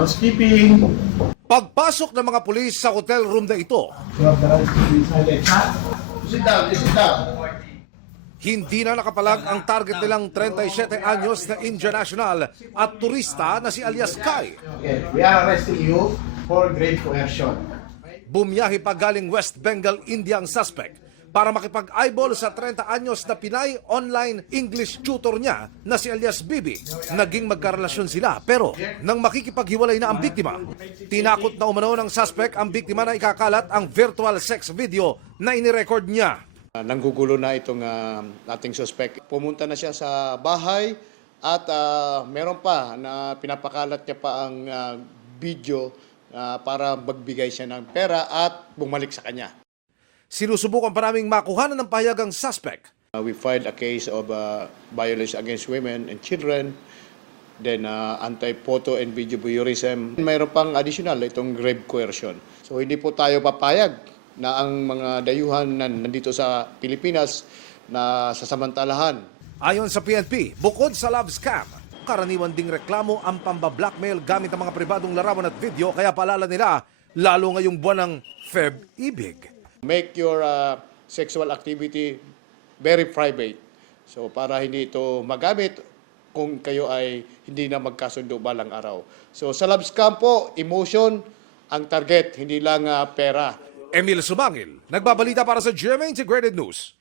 Housekeeping. Pagpasok ng mga pulis sa hotel room na ito, Sit down, sit down. hindi na nakapalag ang target nilang 37 anyos na Indian national at turista na si alias Kai. Okay, we are arresting you for grave coercion. Bumiyahe pa galing West Bengal, India ang suspect para makipag-eyeball sa 30 anyos na Pinay online English tutor niya na si alias Bibi. Naging magkarelasyon sila pero nang makikipaghiwalay na ang biktima, tinakot na umano ng suspect ang biktima na ikakalat ang virtual sex video na inirecord niya. Nanggugulo na itong ating suspect. Pumunta na siya sa bahay at meron pa na pinapakalat niya pa ang video para magbigay siya ng pera at bumalik sa kanya. Sinusubukan pa naming makuhanan ng pahayagang suspect. We filed a case of violence against women and children, then anti-photo and video voyeurism. Mayroon pang additional itong grave coercion. So hindi po tayo papayag na ang mga dayuhan na nandito sa Pilipinas na sasamantalahan. Ayon sa PNP, bukod sa love scam, karaniwan ding reklamo ang pamba-blackmail gamit ang mga pribadong larawan at video kaya paalala nila lalo ngayong buwan ng Feb-ibig. Make your sexual activity very private. So para hindi ito magamit kung kayo ay hindi na magkasundo balang araw. So sa love scam po, emotion ang target, hindi lang pera. Emil Sumangil, nagbabalita para sa GMA Integrated News.